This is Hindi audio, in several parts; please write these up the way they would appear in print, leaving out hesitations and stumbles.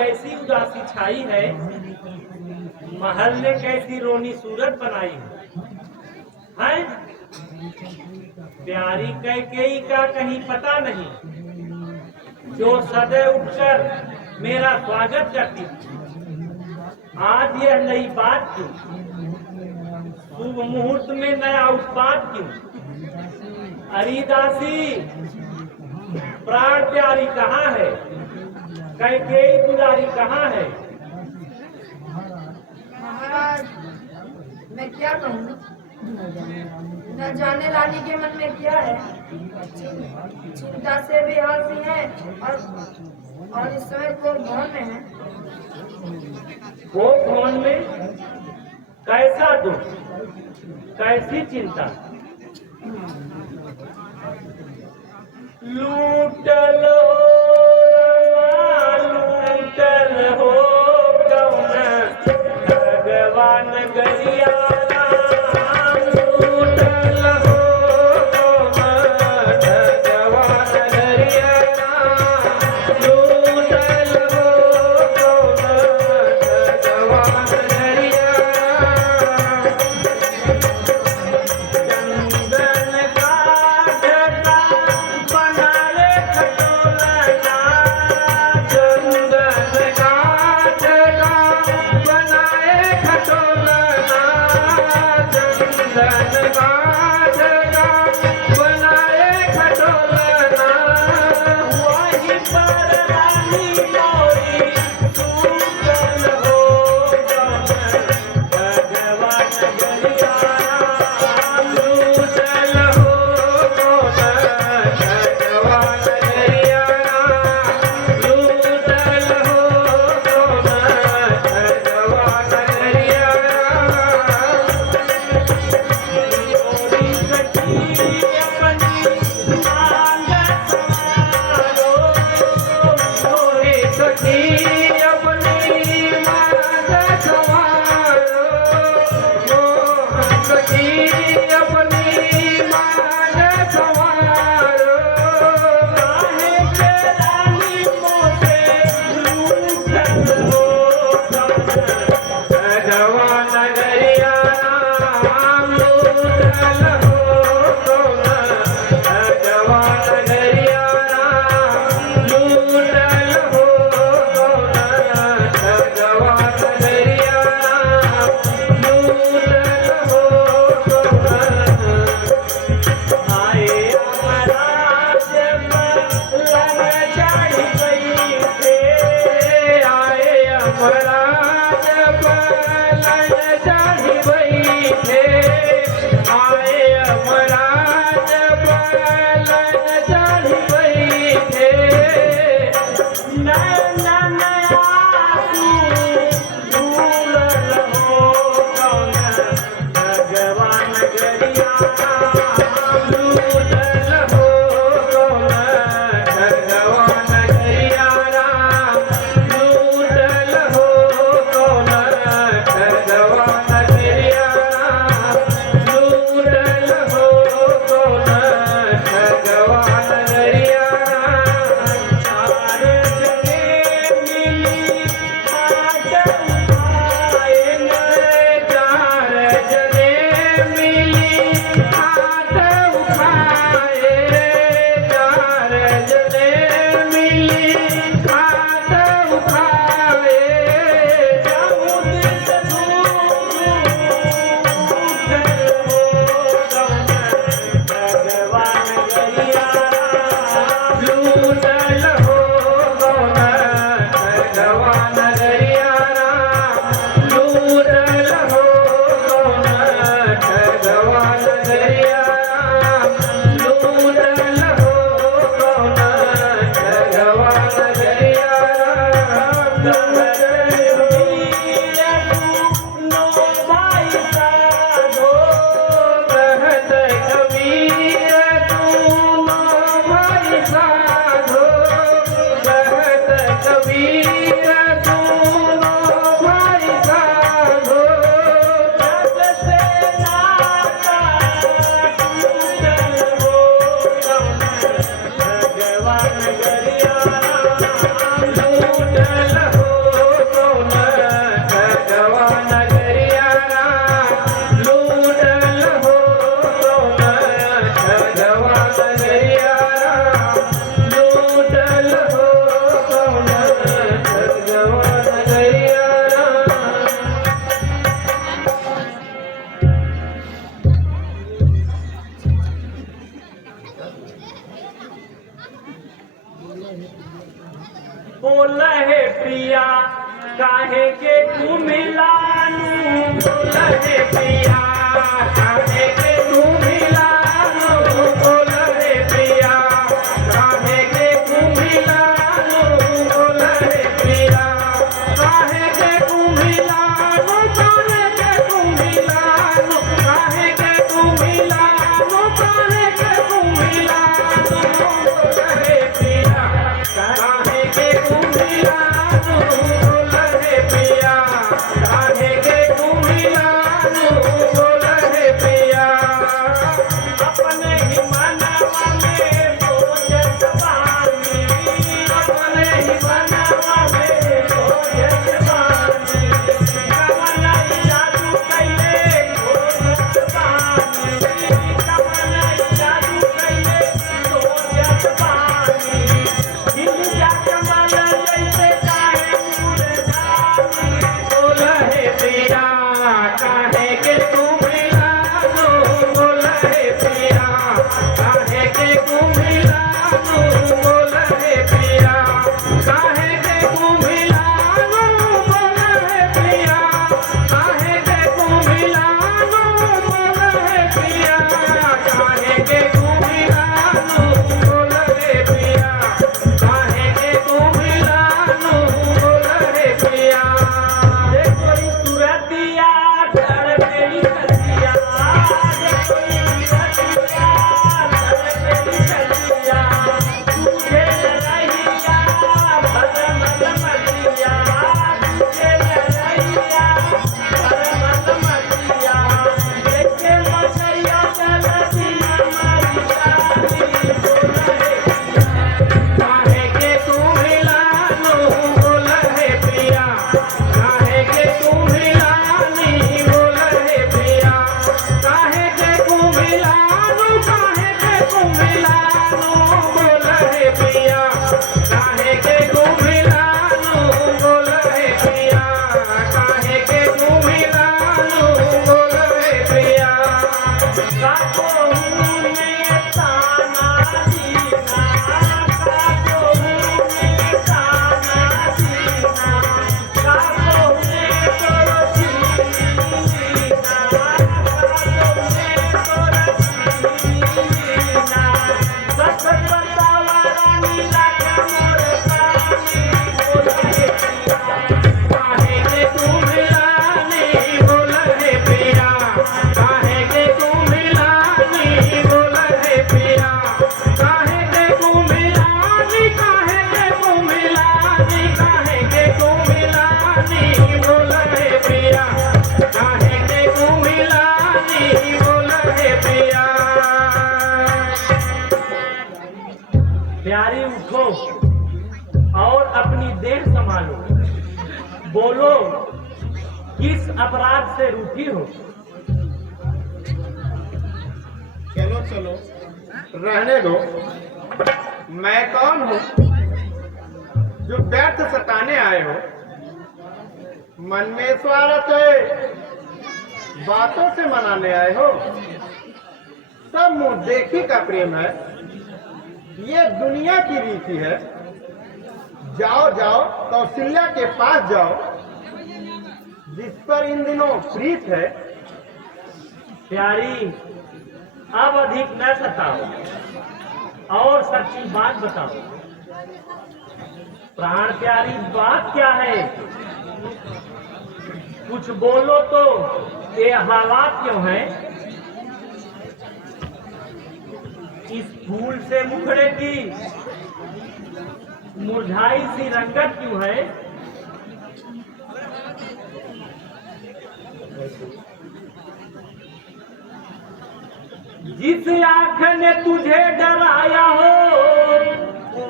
कैसी उदासी छाई है, महल ने कैसी रोनी सूरत बनाई है। प्यारी कैकेयी का कहीं पता नहीं, जो सदैव उठकर मेरा स्वागत करती थी। आज यह नई बात क्यों, शुभ मुहूर्त में नया उत्पाद क्यों। अरे दासी, प्राण प्यारी कहाँ है, कैकेयी दुलारी कहाँ है। महाराज, मैं क्या कहूँ, न जाने रानी के मन में क्या है। चिंता से बेहाल सी है और इस समय को भवन में है। वो भवन में कैसा दुख, कैसी चिंता। लूटल हो कौन भगवान गरिया, लूटल हो कौन भगवान गरिया, लूटल हो कौन भगवान गरिया। चंदन का ढका बना ले खटोला, बोलहे प्रिया काहे के तू मिलानू बोलहे प्रिया काहे के तू मिलानू बोलहे प्रिया काहे के तू मिलानू बोलहे प्रिया काहे के तू मिलानू काहे के तू मिलानू काहे के तू मिलानू काहे के तू मिलानू बोलहे प्रिया काहे के तू मिलानू बोलहे प्रिया काहे के तू मिलानू बोलहे प्रिया अपने ही मनवा में सोचत बानी अपने ही मनवा में सोचत बानी कमलाई जादू कइले सोचत बानी कमलाई जादू कइले सोचत बानी दिल जा कमल जैसे काहे मुरझानी बोलहे प्रिया काहे के तू मिलानू बोलहे प्रिया काहे के तू मिलानू बोलहे प्रिया काहे के तू मिलानू बोलहे प्रिया काहे के तू मिलानू बोलहे प्रिया काहे के तू मिलानू बोलहे प्रिया काहे के तू मिलानू बोलहे प्रिया देखो ई सुरतिया डर मेरी कसिया देखो ई सुरतिया डर मेरी कसिया तुझे लड़ाइया भर मत मतिया तुझे लड़ाइया भर मत मतिया देखे मछरिया चलती हमारी शादी बोलहे काहे के तू मिलानू बोलहे प्रिया काहे के तू मिलानी बोलहे प्रिया काहे के तू मिलानू काहे के तू मिलानू बोलहे प्रिया काहे के तू मिलानू बोलहे प्रिया काहे के तू मिलानू बोलहे प्रिया काको में ताना दीना काको में ताना दीना काको में तोरो दीना काको में तोरो दीना सच बतावा रानी लागा मोर कानी बोलहे काहे के तू मिलानी बोलहे प्रिया काहे के तू मिलानी बोलहे प्रिया काहे के तू मिलानी काहे के तू मिलानी काहे के तू मिलानी बोलहे प्रिया काहे के तू मिलानी बोलहे प्रिया प्यारी उठो और अपनी देह संभालो बोलो किस अपराध से रूठी हो चलो चलो रहने दो मैं कौन हूँ जो व्यर्थ सताने आए हो मन में स्वार्थ है बातों से मनाने आए हो सब मुंह देखी का प्रेम है ये दुनिया की रीति है जाओ जाओ कौशल्या के पास जाओ जिस पर इन दिनों प्रीत है प्यारी अब अधिक न सताओ और सच्ची बात बताओ प्राण प्यारी बात क्या है कुछ बोलो तो ये हालात क्यों हैं इस फूल से मुखड़े की मुरझाई सी रंगत क्यों है जिस आंख ने तुझे डराया हो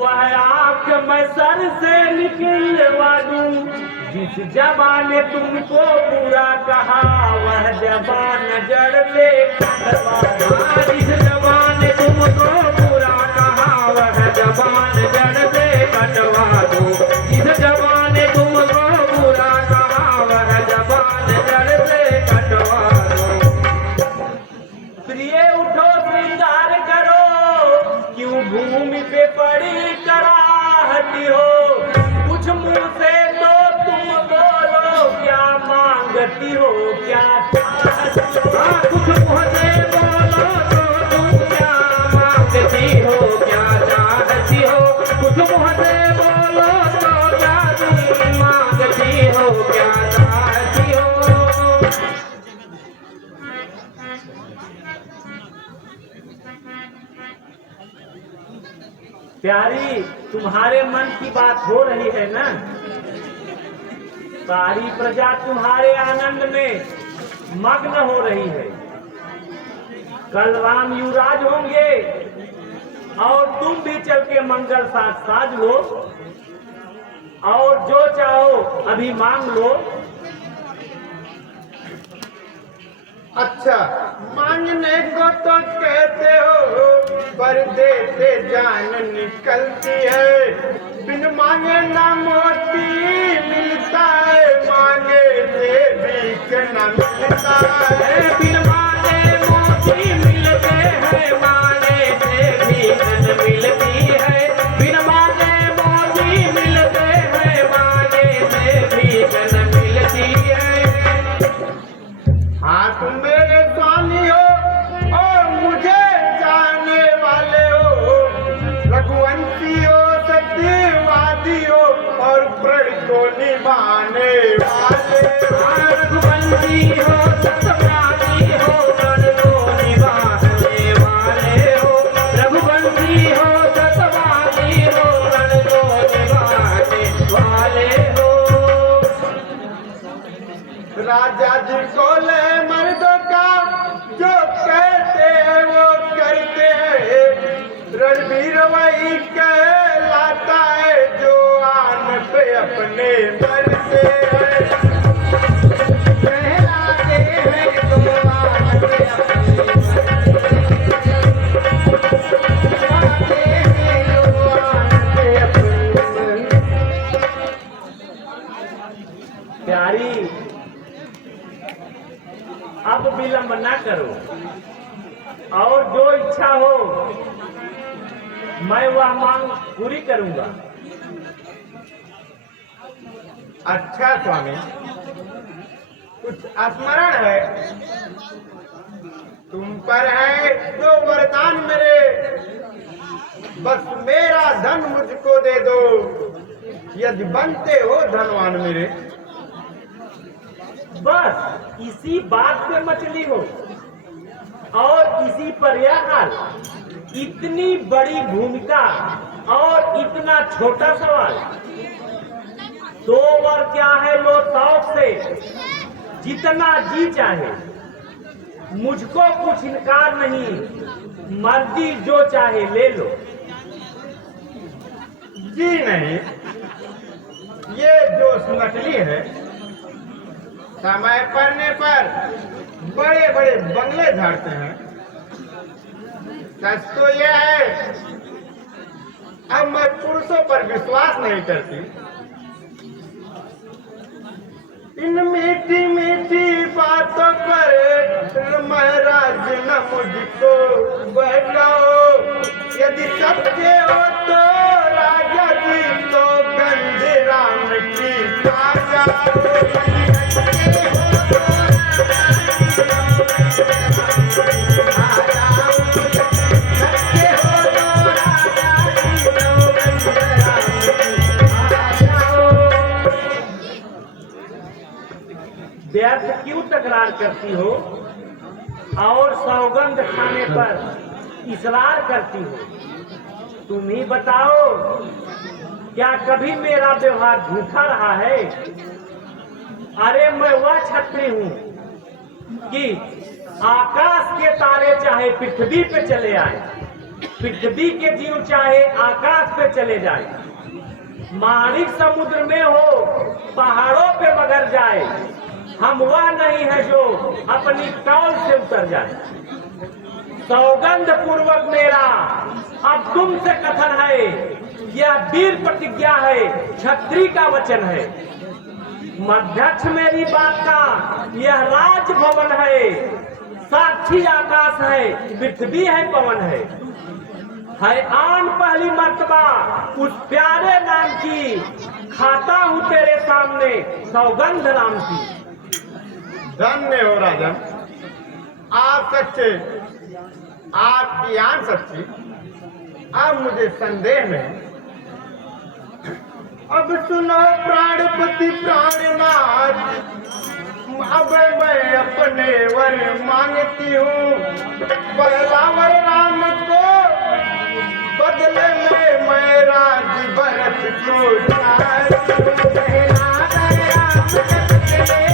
वह आंख मैं सर से निकलवा दूं जिस जबान ने तुमको बुरा कहा वह जबान जड़ पे कटवा दूं जिस जबान ने तुमको बुरा कहा वह जबान जड़ पे कटवा दूं जिस जबान ने तुमको बुरा कहा वह जबान जड़ पे कटवा दूं प्रिय उठो श्रृंगार करो क्यों भूमि पे पड़ी कराहती हो चाहती हो क्या चाहती हो? हाँ, कुछ मुँह से बोलो तो तुम क्या मांगती हो, क्या चाहती हो? कुछ मुँह से बोलो तो क्या तुम मांगती हो, क्या चाहती हो? प्यारी, तुम्हारे मन की बात हो रही है ना? सारी प्रजा तुम्हारे आनंद में मग्न हो रही है। कल राम युवराज होंगे और तुम भी चल के मंगल साथ साज लो और जो चाहो अभी मांग लो। अच्छा, मांगने को तो कहते हो पर देते जान निकलती है। बिन मांगे ना मोती मिलता है, मांगे से भीख न मिलता है। बिन मांगे मोती मिलते हैं, मांगे से भीख न मिलती है। बिन मांगे मोती मिलते हैं, मांगे से भीख न मिलती है। हाँ, तुम मेरे स्वामी हो और मुझे जाने वाले हो, रघुवंशी हो, सत्यवादी हो और प्रण को निभाने वाले। हाँ, रघुवंशी हो, सत्यवादी हो, प्रण को निभाने वाले हो। रघुवंशी हो, सत्यवादी हो, प्रण को निभाने वाले हो। राजा जी को ले मर्दों का जो कहते हैं वो करते हैं। रणवीर वही कहलाता है जो आन पे अपने मरते हैं। कहलाते हैं जो आन पे अपने कहलाते हैं जो आन पे अपने। प्यारी, अब विलंब न करो और जो इच्छा हो मैं वह मांग पूरी करूंगा। अच्छा स्वामी, कुछ स्मरण है तुम पर है तो वरदान मेरे, बस मेरा धन मुझको दे दो, यदि बनते हो धनवान मेरे। बस इसी बात पे मछली हो और इसी पर यह हाल। इतनी बड़ी भूमिका और इतना छोटा सवाल। 2 वर क्या है, लो शौक से जितना जी चाहे। मुझको कुछ इनकार नहीं, मर्जी जो चाहे ले लो। जी नहीं, ये जो मछली है समय पड़ने पर बड़े बड़े बंगले झाड़ते हैं। सच तो यह है अब मैं पुरुषों पर विश्वास नहीं करती। इन मीठी मीठी बातों पर महाराज न मुझको बहलाओ। यदि सत्य हो तो राजा जी तो गंज राम की राजा। व्यर्थ क्यों तकरार करती हो और सौगंध खाने पर इसरार करती हो? तुम ही बताओ, क्या कभी मेरा व्यवहार झूठा रहा है? अरे मैं वह छत्री हूँ कि आकाश के तारे चाहे पृथ्वी पे चले आए, पृथ्वी के जीव चाहे आकाश पे चले जाए, माणिक समुद्र में हो, पहाड़ों पे मगर जाए, हम वह नहीं है जो अपनी कौल से उतर जाए। सौगंध पूर्वक मेरा अब तुमसे कथन है, यह वीर प्रतिज्ञा है, क्षत्रिय का वचन है। मध्यक्ष मेरी बात का यह राजभवन है, साक्षी आकाश है, पृथ्वी है, पवन है आन पहली मर्तबा उस प्यारे नाम की, खाता हूँ तेरे सामने सौगंध नाम की। धन्य हो राजन, आप सच्चे, आपकी आन सच्ची। अब मुझे संदेह नहीं। अब सुनो प्राणपति प्राणनाथ, अब मैं अपने वर मांगती हूँ। पहला वर राम को, बदले में मैं राज भरत को चाहती हूँ। पहला वर राम के लिए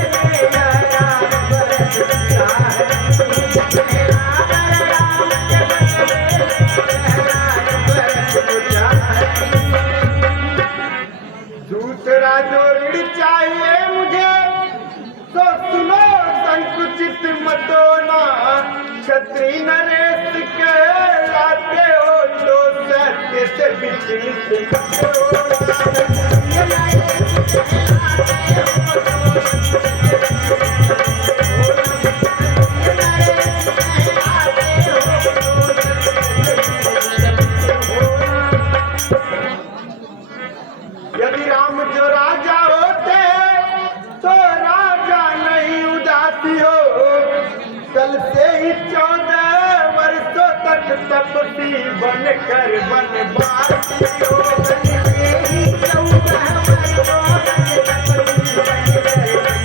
राज भरत को चाहती हूँ। पहला वर राम के बदले में राज भरत को चाहती हूँ। दूसरा जो ऋण चाहिए मुझे, तो सुनो संकुचित मतो ना। क्षत्रिय नरेश कहलाते हो तो सत्य से विचलित मत यदि राम जो राजा होते तो राजा नहीं उदासी हो। कल से ही 14 वर्षों तक तपसी बनकर बनवासी हो। कल से ही 14 वर्षों तक तपसी बनकर बनवासी। कल से ही 14 वर्षों तक तपसी बनकर बनवासी।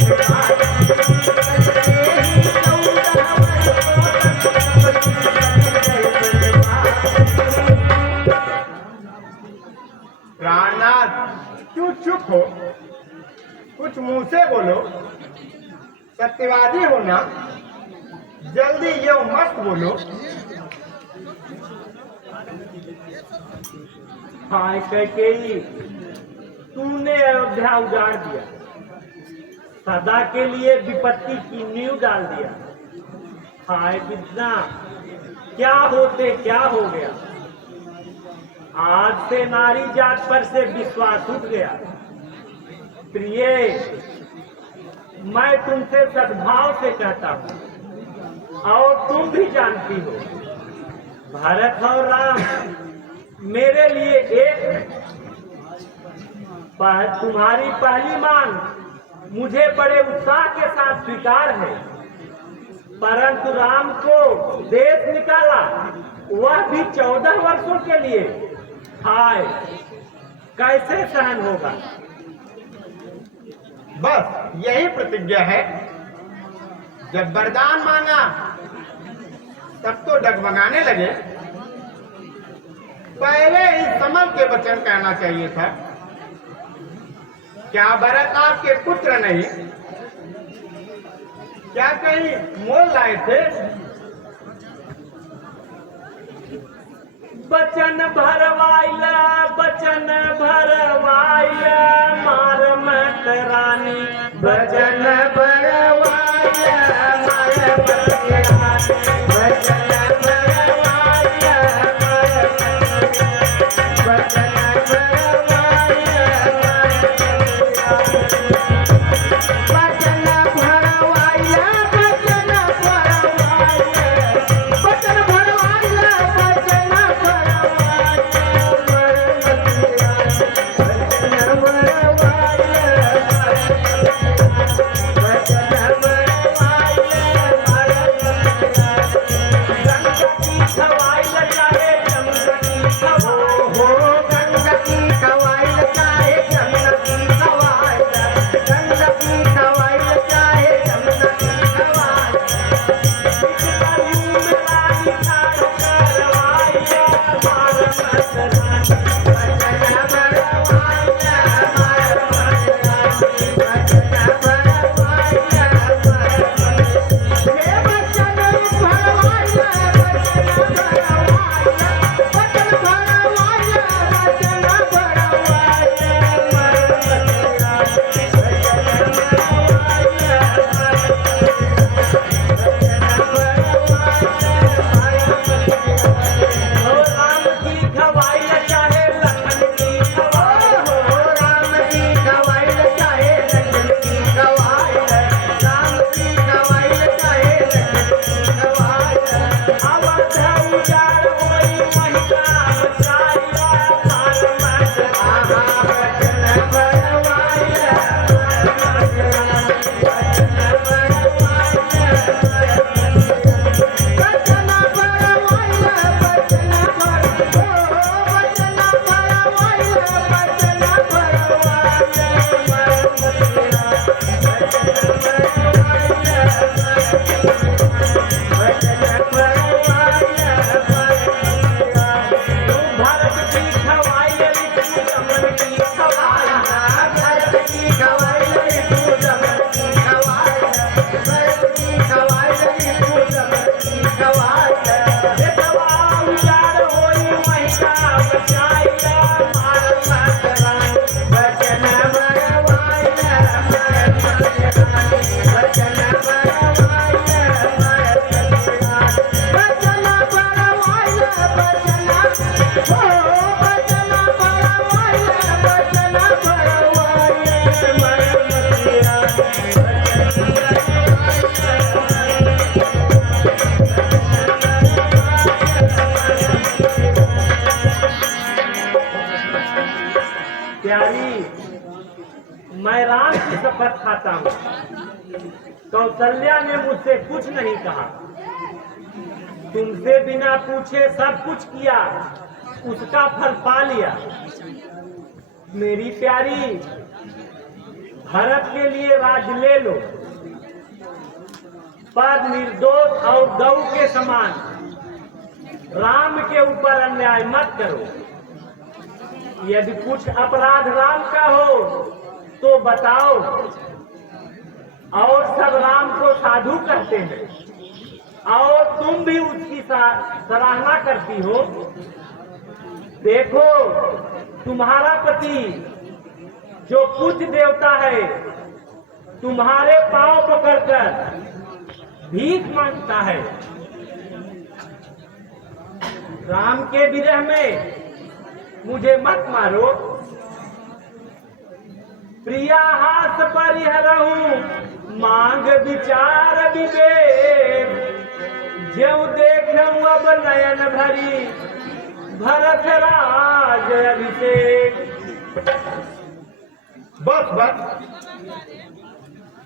प्राणनाथ, क्यों चुप हो? कुछ मुंह से बोलो। सत्यवादी हो ना, जल्दी ये मत बोलो। हाय कैकेयी, तूने अयोध्या उजाड़ दिया, सदा के लिए विपत्ति की नींव डाल दिया। हाय कितना, क्या होते क्या हो गया। आज से नारी जात पर से विश्वास उठ गया। प्रिय, मैं तुमसे सद्भाव से कहता हूँ और तुम भी जानती हो, भरत और राम मेरे लिए एक है। तुम्हारी पहली मांग मुझे बड़े उत्साह के साथ स्वीकार है, परंतु राम को देश निकाला, वह भी 14 वर्षों के लिए। हाय, कैसे सहन होगा। बस यही प्रतिज्ञा है। जब वरदान मांगा तब तो डगमगाने लगे। पहले ही समल के वचन कहना चाहिए था। क्या भरत आपके पुत्र नहीं? क्या कहीं मोल लाए थे? बचन भरवाइला, बचन भरवाइला, मार मत रानी। बचन भरवाइला, मार मत रानी। बचन भरवाइला, मार मत रानी। बचन भरवाइला, बचन भरवाइला, बचन भरवाइला, बचन भरवाइला, बचन प्यारी, मैं राम की शपथ खाता हूँ, कौशल्या ने मुझसे कुछ नहीं कहा, तुमसे बिना पूछे सब कुछ किया, उसका फल पा लिया। मेरी प्यारी, भरत के लिए राज ले लो, पर निर्दोष और गौ के समान राम के ऊपर अन्याय मत करो। यदि कुछ अपराध राम का हो तो बताओ। और सब राम को साधु कहते हैं और तुम भी उसकी सराहना करती हो। देखो, तुम्हारा पति जो पूज्य देवता है, तुम्हारे पांव पकड़कर भीख मांगता है। राम के विरह में मुझे मत मारो। प्रिया हास परिहरहूं, मांग विचार विवेक, ज्यों देखूं अब नयन भरी, भरत राज अभिषेक। बस बस,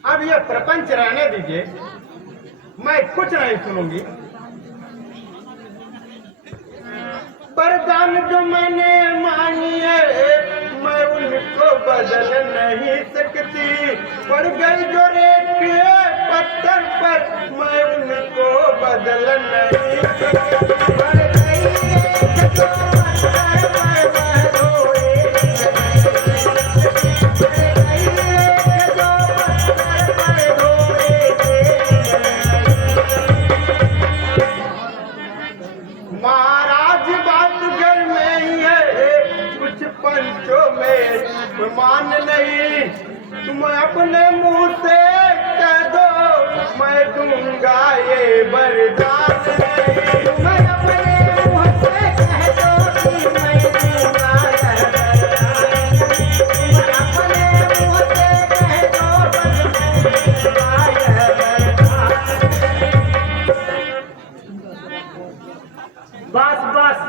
अब ये प्रपंच रहने दीजिए, मैं कुछ नहीं सुनूंगी। वरदान जो मैंने मांगी है, मैं उनको बदल नहीं सकती। पड़ गई जो रेत के पत्थर पर, मैं उनको बदल नहीं सकती। महाराज बात घर में ही है, कुछ पंचों में मान नहीं। तुम अपने मुंह से कह दो, मैं दूंगा ये वरदान नहीं। मैं अपने मुंह से कह दो कि मैं दूंगा ये वरदान। तुम अपने मुंह से कह दो मैं दूंगा ये वरदान। बस बस,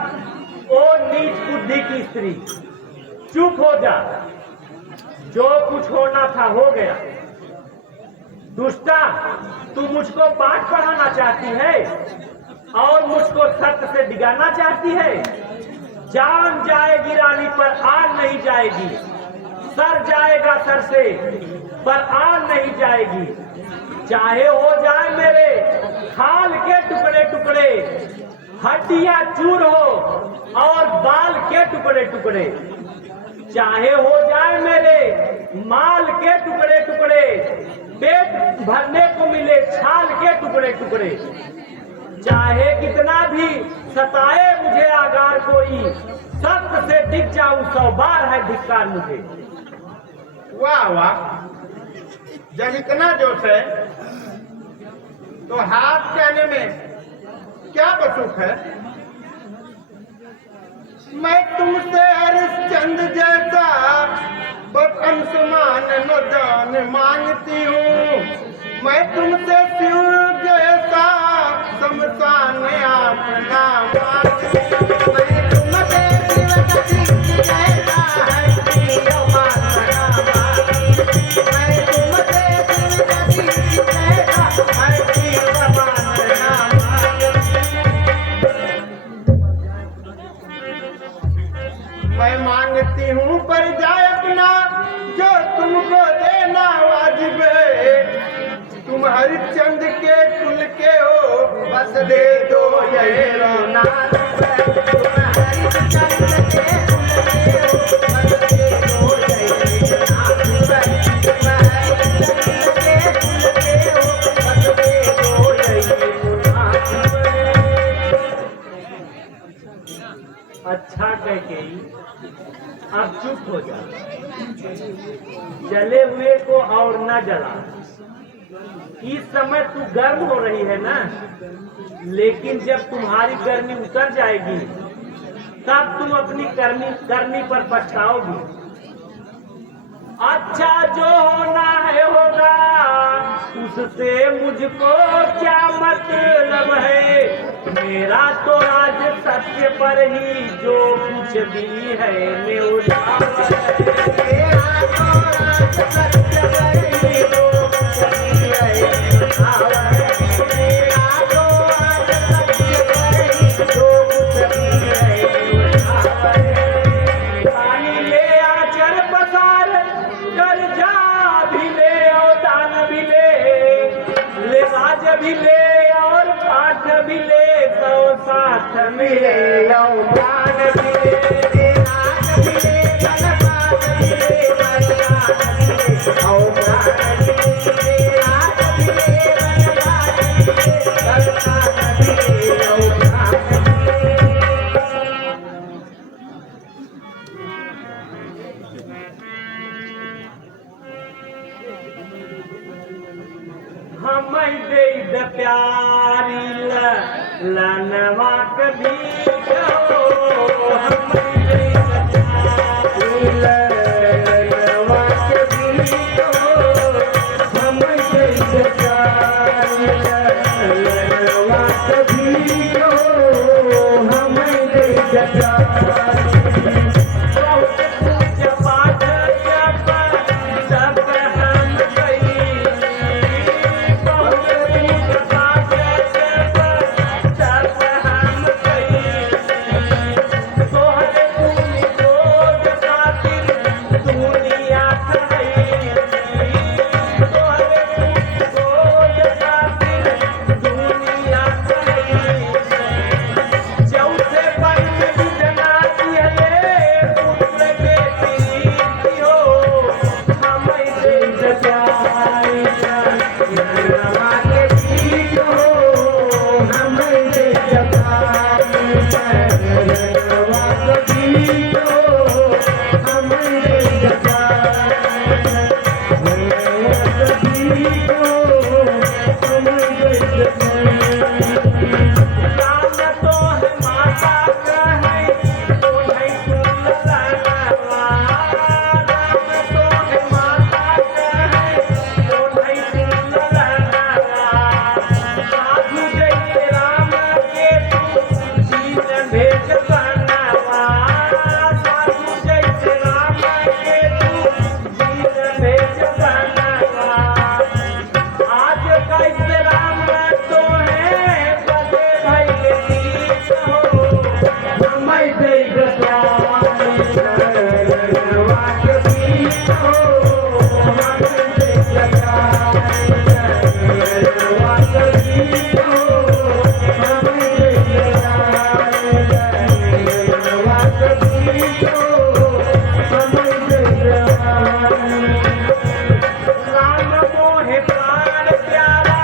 ओ नीच बुद्धि की स्त्री, चुप हो जा। जो कुछ होना था हो गया। दुष्टा, तू मुझको पाठ पढ़ाना चाहती है और मुझको सत्य से डिगाना चाहती है। जान जाएगी रानी पर आन नहीं जाएगी, सर जाएगा सर से पर आन नहीं जाएगी। चाहे हो जाए मेरे खाल के टुकड़े टुकड़े, हड्डियां चूर हो और बाल के टुकड़े टुकड़े। चाहे हो जाए मेरे माल के टुकड़े टुकड़े, पेट भरने को मिले छाल के टुकड़े टुकड़े। चाहे कितना भी सताए मुझे आगार कोई, सत्य से दिख जाऊं 100 बार है धिक्कार मुझे। वाह वाह, जब इतना जोश है तो हाथ कहने में क्या बसुख है। मैं तुमसे हरिश्चंद्र जैसा बकन समान न जान मांगती हूँ। मैं तुमसे शिव जैसा शमशान अपना मांगती हूँ। मैं तुमसे शिव जैसा हड्डी मांगना मांगती। मैं तुमसे शिव जैसा हड्डी मांगना मैं मांगती हूँ पर जाए अपना जो तुमको देना वाजिब है। तुम हरिश्चंद्र के कुल के हो, बस दे दो ये रोना। तुम हरिश्चंद्र के कुल के हो, बस दे दो ये रोना। तुम हरिश्चंद्र के कुल के हो, बस दे दो ये रोना। अच्छा कैकेयी, अब चुप हो जा। जले हुए को और न जला। इस समय तू गर्म हो रही है ना, लेकिन जब तुम्हारी गर्मी उतर जाएगी तब तुम अपनी करनी पर पछताओगी। अच्छा जो होना है होगा, उससे मुझको क्या मतलब है। मेरा तो राज सत्य पर ही जो कुछ भी है न्योछावर तेरा तो राज सत्य पर ही जो कुछ भी है न्योछावर तेरा तो राज सत्य पर ही जो कुछ भी है न्योछावर पानी ले आचर पसार कर जा भी ले और दान भी ले बाज भी ले और पाठ भी ले सौ साथ मिले प्राण मिले राज मिले धनबाद मिले बरसात मिले औ प्राण मिले राज मिले धनबाद मिले बरसात मिले औ प्राण मिले हम दे प्यारी लनवा कभी कहो हम दे प्यारी लनवा कभी कहो हम दे प्यारी लनवा कभी कहो हम दे प्यारी बहुत पूजा पाठ जप सब हम कई बहुत पूजा पाठ जप सब हम कई तोहरे पूरी रोज खातिर दुनिया खई तोहरे पूरी रोज खातिर दुनिया खई चौथे पंच विजना दिहले पुत्र के प्रीति हो हमें दे प्यारी लनवा के बीच हो हम दे प्यारी लनवा के बीच हो हम दे प्यारी लनवा के बीच हो हम दे प्यारी राम तो है माता कहे तो नहीं सुनलनवा राम तो है माता कहे तो नहीं सुनलनवा साधु जैसे राम के तू जीवन भेज बनवा साधु जैसे राम के तू जीवन भेज बनवा आज कैसे राम तो है बदे भाई के तीत हो हमें दे प्यारी लनवा के बीच हो हम दे प्यारी लनवा के बीच हो हम दे प्यारी लनवा के बीच हो हम दे प्यारी राम मोहे प्राण प्यारा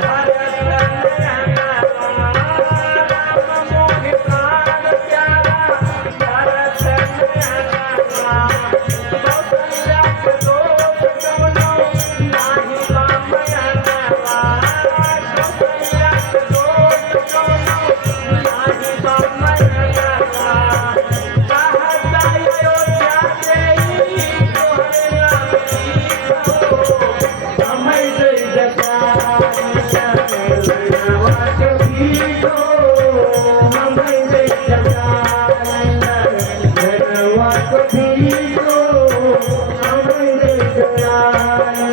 भरत नयनवा राम मोहे प्राण प्यारा भरत नयनवा कौशल्या के दोष कवनो नाही बामयनवा कौशल्या के दोष कवनो नाही बामयनवा कहता अयोध्या देई तोहरे नाम की हो हमें दे प्यारी लनवा के बीच हो हमें दे प्यारी लनवा के बीच हो हमें दे प्यारी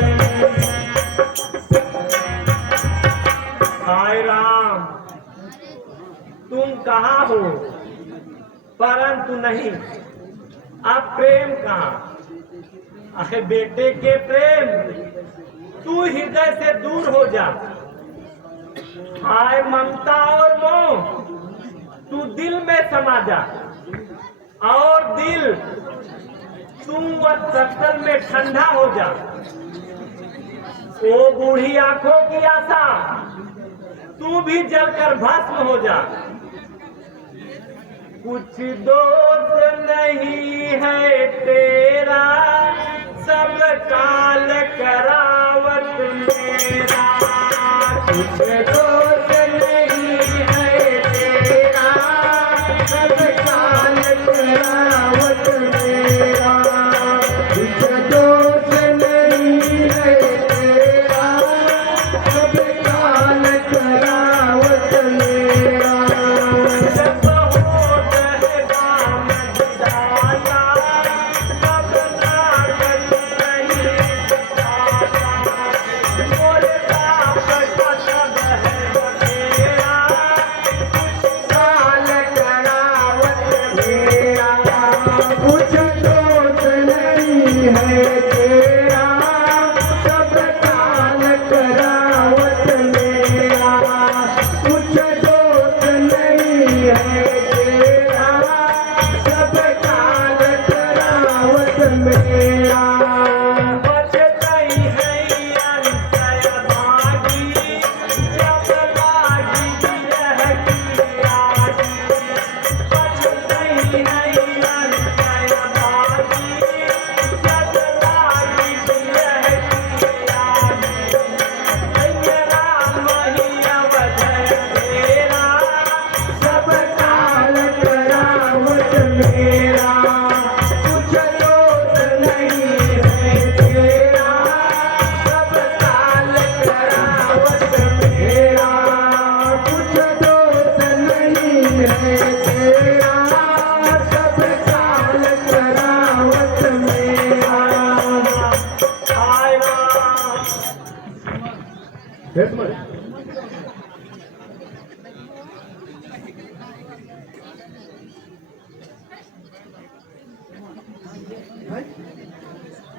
हाय राम तुम कहाँ हो परंतु नहीं अब प्रेम कहाँ अरे बेटे के प्रेम तू हृदय से दूर हो जा हाय ममता और मोह तू दिल में समा जा और दिल तू वत्सल में ठंडा हो जा ओ बूढ़ी आंखों की आशा तू भी जलकर भस्म हो जा कुछ दोष नहीं है तेरा सब काल करावत मेरा कुछ दोष नहीं है तेरा सब काल करावत मेरा कुछ दोष नहीं है तेरा सब काल करावत मेरा जब हो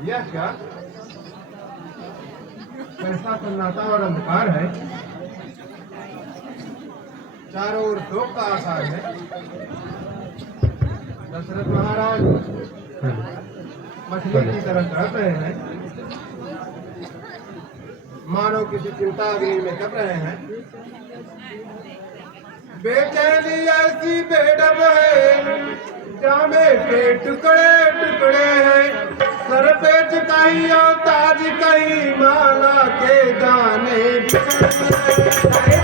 यह क्या? कैसा सन्नाटा और अंधकार है, चारों ओर शोक का आसार है। दशरथ महाराज मछली की तरह तड़प रहे हैं, मानो किसी चिंता अग्नि में तप रहे हैं। बेचैनी ऐसी बेडब है, जामे के टुकड़े टुकड़े हैं। सर पे कहीं और ताज कहीं माला के दाने बिखरे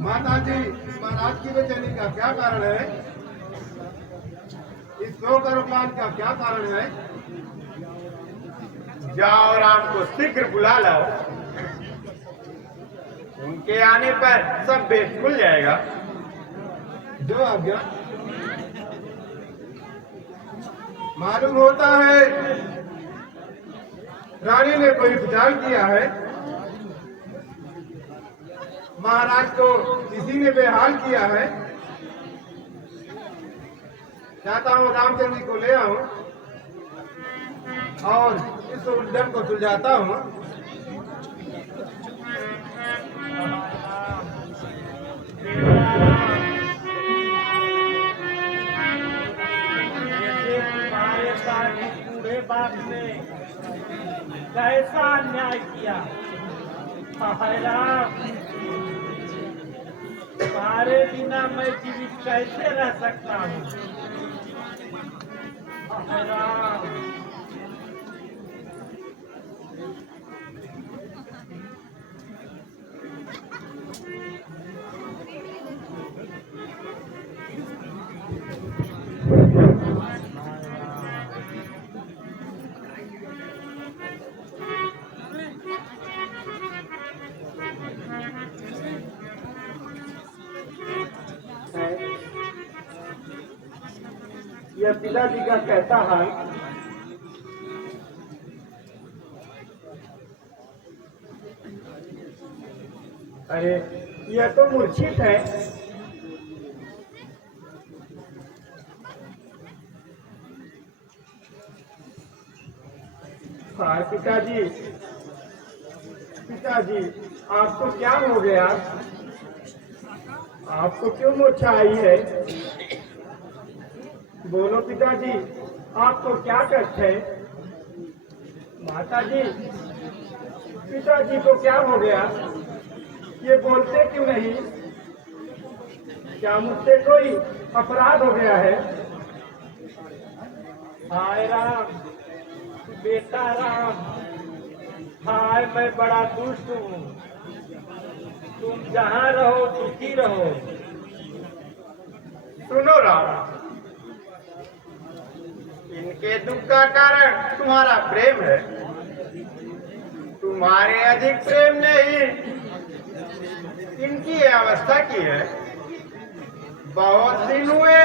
माता जी, महाराज की बेचैनी का क्या कारण है? इस शोक और अपमान का क्या कारण है? जाओ राम को शीघ्र बुला लाओ, उनके आने पर सब बेस खुल जाएगा। जो आज्ञा। मालूम होता है रानी ने कोई विचार किया है, महाराज को किसी ने बेहाल किया है। चाहता हूँ रामचंद्र जी को ले आऊं और इस उलझन को सुलझाता हूँ। तुम्हारे साथ बूढ़े बाप ने कैसा अन्याय किया। हाय राम, तुम्हारे बिना मैं जीवित कैसे रह सकता हूँ। हाय राम, यह पिताजी का कैसा हाल। अरे यह तो मूर्छित है। हाँ पिताजी, पिताजी आपको क्या हो गया? आपको क्यों मूर्छा आई है? बोलो पिताजी, आपको क्या कष्ट है? माताजी, पिताजी को क्या हो गया? ये बोलते क्यों नहीं? क्या मुझसे कोई अपराध हो गया है? हाय राम, बेटा राम, हाय मैं बड़ा दुष्ट हूँ। तुम जहाँ रहो सुखी रहो। सुनो राम, इनके दुख का कारण तुम्हारा प्रेम है। तुम्हारे अधिक प्रेम ने ही इनकी यह अवस्था की है। बहुत दिन हुए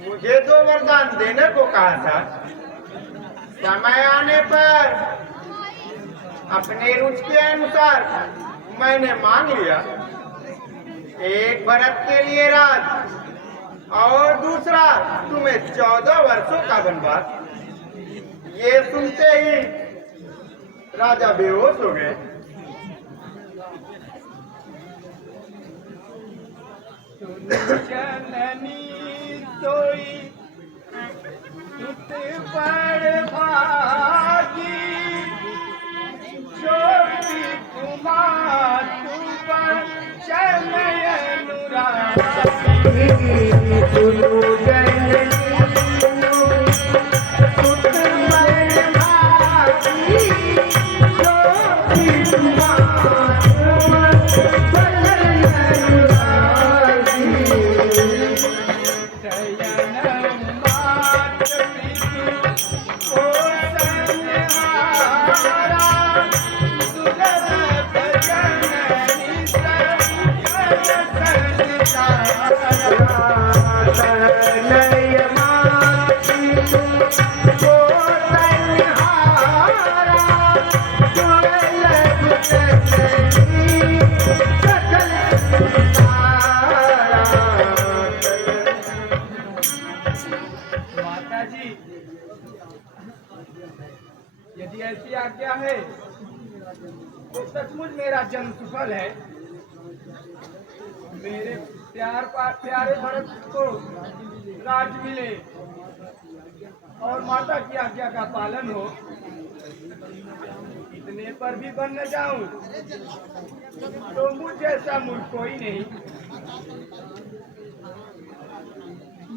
मुझे तो वरदान देने को कहा था, समय आने पर अपने रुचि के अनुसार मैंने मांग लिया। एक भरत के लिए राज और दूसरा तुम्हें 14 वर्षों का वनवास। ये सुनते ही राजा बेहोश हो गए। जननी सोई सुत पर भागी, ज्योति कुमार तुम चलय अनुरागी। सुनो जननी सुत पर भागी, ज्योति कुमार तुम चलय अनुरागी। नयन यदि ऐसी आज्ञा है तो सचमुच मेरा जन्म सफल है। मेरे प्यारे भरत को राज मिले और माता की आज्ञा का पालन हो, इतने पर भी बन न जाऊं तो मुझ जैसा मूर्ख कोई नहीं।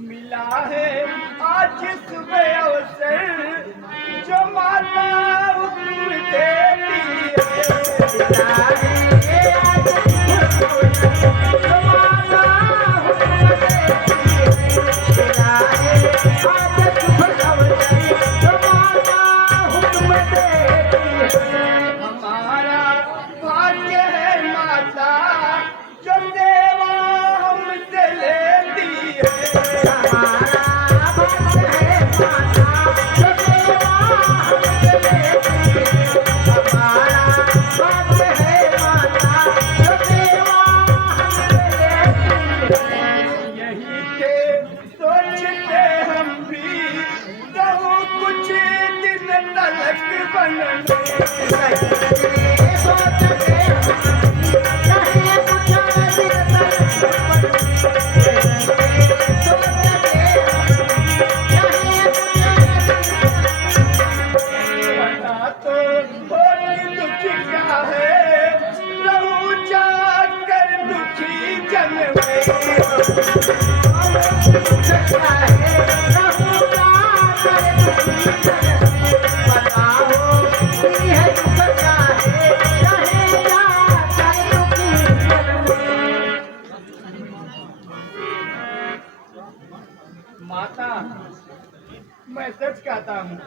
मिला है आज सुबह अवसर जो माता हुक्म देती है। मिला है आज सुबह अवसर जो माता हुक्म देती है। मिला है आज सुबह अवसर जो माता हुक्म देती है। हमारा भाग्य है माता जो सेवा हमसे लेती है। हमारा भाग्य है माता जो सेवा हमसे लेती है। हमारा भाग्य है माता जो सेवा हमसे लेती है। यही थे सोचते हम भी रहूं कुछ दिन तलक बनने। सोचते चाहे कुछ दिन बता तो बहुत दुखी क्या है रहूं जाकर दुखी जन में। क्या है रहूं जाकर दुखी जन में। बताओ की है दुख क्या है चाहे जाकर दुखी जन में। माता मैं सच कहता हूँ,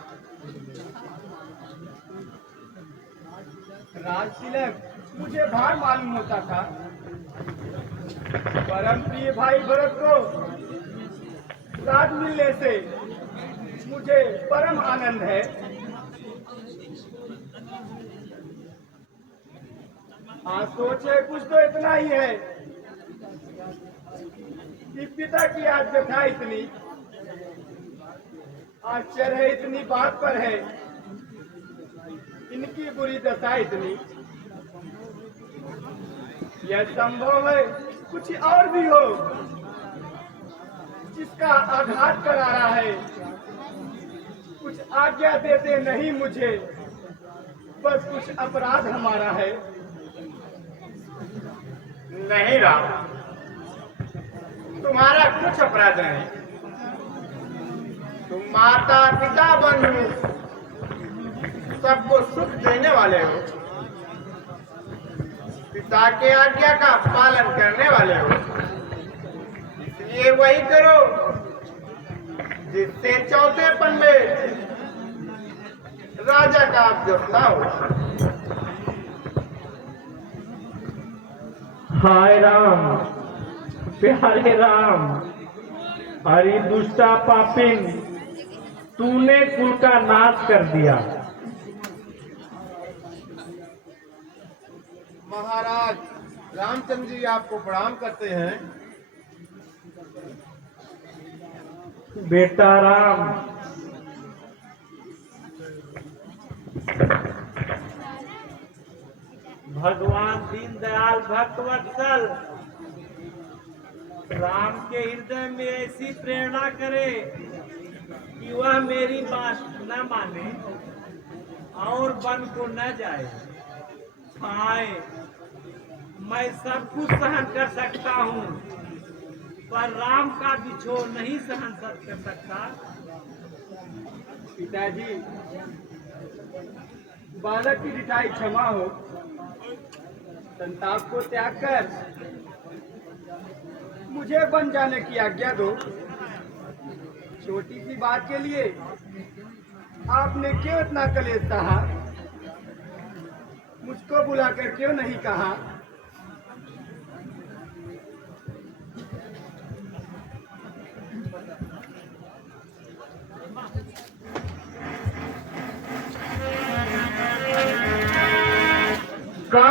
राज तिलक मुझे भार मालूम होता था। परम प्रिय भाई भरत को राज मिलने से मुझे परम आनंद है। आज सोचे कुछ तो इतना ही है कि पिता की आज व्यथा इतनी, आश्चर्य इतनी बात पर है, इनकी बुरी दशा इतनी। यह संभव है कुछ और भी हो जिसका आघात करा रहा है। कुछ आज्ञा देते नहीं मुझे, बस कुछ अपराध हमारा है। नहीं राम, तुम्हारा कुछ अपराध नहीं। तुम माता पिता बंधु सबको सुख देने वाले हो, पिता के आज्ञा का पालन करने वाले हो। इसलिए वही करो जिससे चौथेपन में राजा का अभ्यस्ता हो। हाय राम, प्यारे राम, हरि दुष्टा पापिन, तूने कुल का नाश कर दिया। महाराज रामचंद्र जी आपको प्रणाम करते हैं। बेटा राम, भगवान दीनदयाल भक्तवत्सल राम के हृदय में ऐसी प्रेरणा करे कि वह मेरी बात न माने और वन को न जाए। हाय, मैं सब कुछ सहन कर सकता हूँ, पर राम का बिछोह नहीं सहन कर सकता। पिताजी, बालक की रिटाई क्षमा हो, संताप को त्याग कर मुझे बन जाने की आज्ञा दो। छोटी सी बात के लिए आपने क्यों इतना कलेश सहा? मुझको बुलाकर क्यों नहीं कहा? का